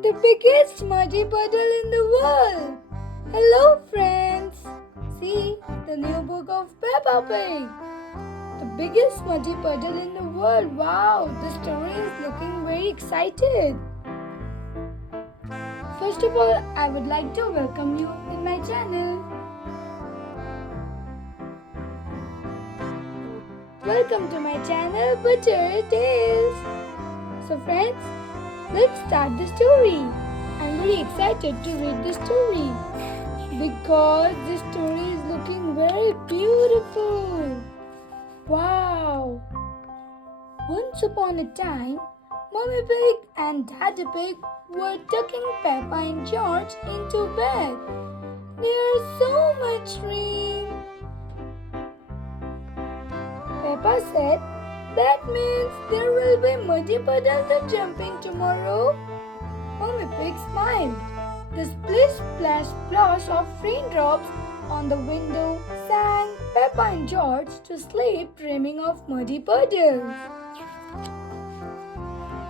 The biggest muddy puddle in the world. Hello, friends. See the new book of Peppa Pig. The biggest muddy puddle in the world. Wow, the story is looking very excited. First of all, I would like to welcome you in my channel. Welcome to my channel, Butter Tales. So friends, let's start the story. I'm very excited to read the story because this story is looking very beautiful. Wow! Once upon a time, Mommy Pig and Daddy Pig were tucking Peppa and George into bed. There's so much rain. Peppa said, "That means there will be muddy puddles and jumping tomorrow." Mommy Pig smiled. The splish splash splash of raindrops on the window sang Peppa and George to sleep, dreaming of muddy puddles.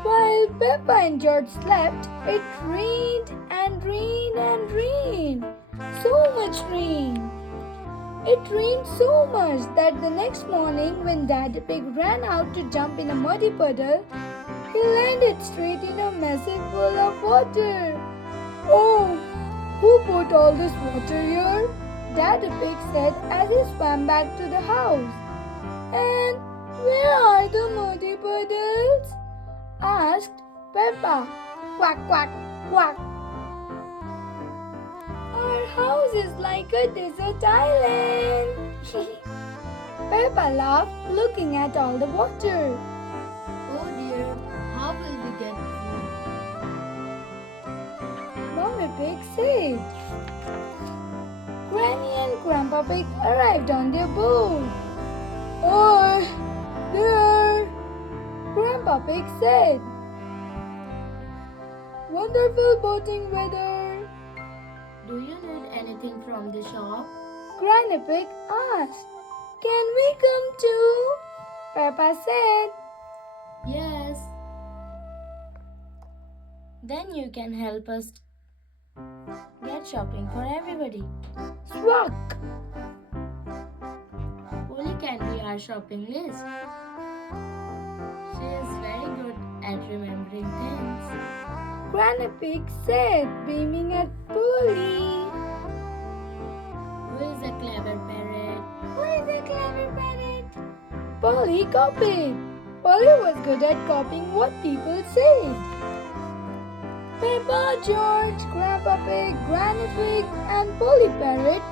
While Peppa and George slept, it rained and rained and rained. So much rain. It rained so much that the next morning, when Daddy Pig ran out to jump in a muddy puddle, he landed straight in a massive pool of water. "Oh, who put all this water here?" Daddy Pig said as he swam back to the house. "And where are the muddy puddles?" asked Peppa. "Quack, quack, quack. Our house is like a desert island." Peppa laughed, looking at all the water. Oh dear, how will we get food? Mommy Pig said. Granny and Grandpa Pig arrived on their boat. "Oh, there!" Grandpa Pig said. "Wonderful boating weather." Do you need anything from the shop? Granny Pig asked. "Can we come too?" Peppa said. Yes. Then you can help us get shopping for everybody. Squawk! Polly can be our shopping list. She is very good at remembering things. Granny Pig said, beaming at Polly. Who is a clever parrot? "Who is a clever parrot?" Polly copied. Polly was good at copying what people said. Peppa, George, Grandpa Pig, Granny Pig, and Polly Parrot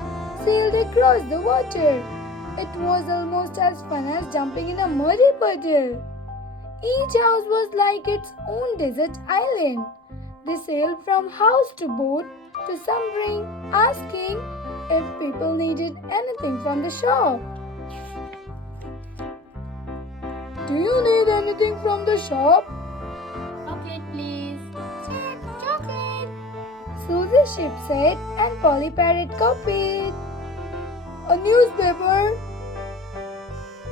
sailed across the water. It was almost as fun as jumping in a muddy puddle. Each house was like its own desert island. They sailed from house to boat to submarine, asking if people needed anything from the shop. "Do you need anything from the shop?" Chocolate, please. "Chocolate," Susie Sheep said, and Polly Parrot copied. "A newspaper,"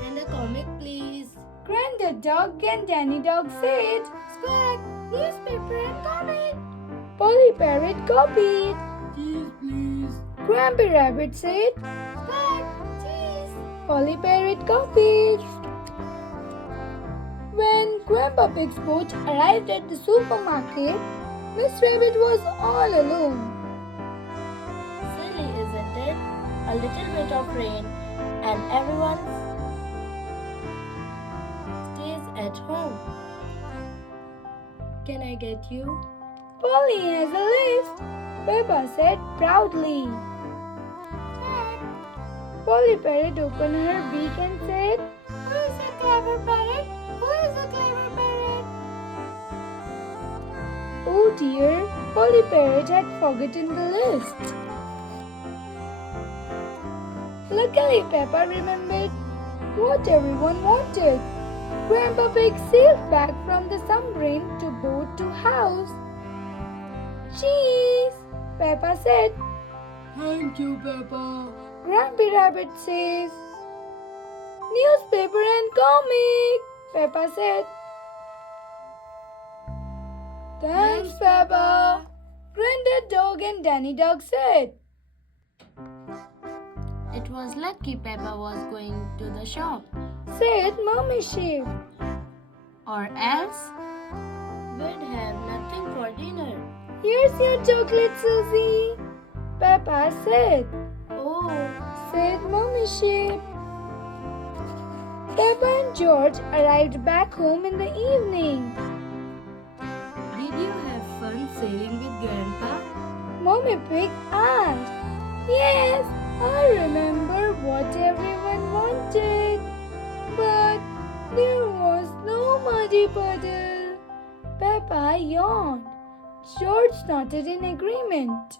And a comic, please. Grandad Dog and Danny Dog said. "Squawk, newspaper and comic." Polly Parrot copied. Cheese, please. Grampy Rabbit said. "Squawk, cheese." Polly Parrot copied. When Grandpa Pig's boat arrived at the supermarket, Miss Rabbit was all alone. Silly, isn't it? A little bit of rain and everyone stays at home. Can I get you? "Polly has a list," Peppa said proudly. Polly Parrot opened her beak and said, "Who is a clever parrot? Who is a clever parrot?" Oh dear, Polly Parrot had forgotten the list. Luckily, Peppa remembered what everyone wanted. Grandpa Pig sailed back from the submarine to boat to house. "Cheese," Peppa said. Thank you, Peppa. Grampy Rabbit says. "Newspaper and comic," Peppa said. "Thanks, Peppa." Dog and Danny Dog said. It was lucky Peppa was going to the shop. Said Mommy Sheep. Or else, we'd have nothing for dinner. Here's your chocolate, Susie. Peppa said. Oh, Said Mommy Sheep. Peppa and George arrived back home in the evening. did you have fun sailing with Grandpa? Mommy Pig asked. Yes, I remember what everyone wanted. But there was no muddy puddle. Peppa yawned. George nodded in agreement.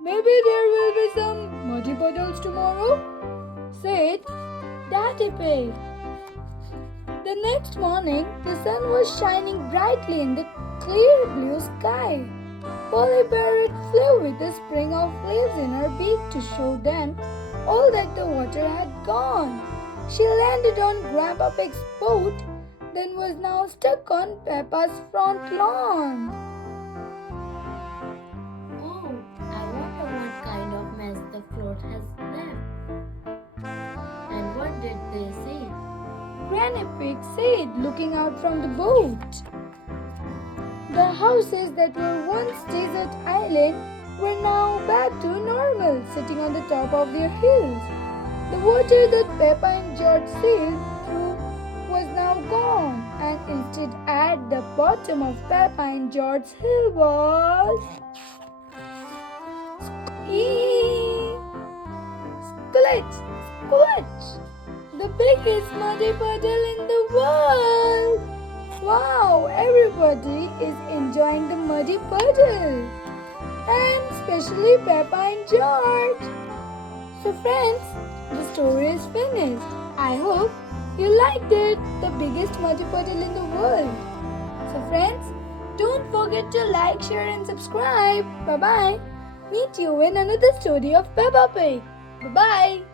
Maybe there will be some muddy puddles tomorrow, said Daddy Pig. The next morning, the sun was shining brightly in the clear blue sky. Polly Parrot flew with a spring of leaves in her beak to show them all that the water had gone. She landed on Grandpa Pig's boat, then was now stuck on Peppa's front lawn. Oh, I wonder what kind of mess the float has left. And what did they say? Granny Pig said, looking out from the boat. The houses that were once desert island were now back to normal, sitting on the top of their hills. The water that Peppa and George sailed through was now gone, and instead at the bottom of Peppa and George's hill was Squelch! Squelch! The biggest muddy puddle in the world! Wow, everybody is enjoying the muddy puddle, and especially Peppa and George. So friends, the story is finished. I hope you liked it, the biggest muddy puddle in the world. So friends, don't forget to like, share and subscribe. Bye-bye. Meet you in another story of Peppa Pig. Bye-bye.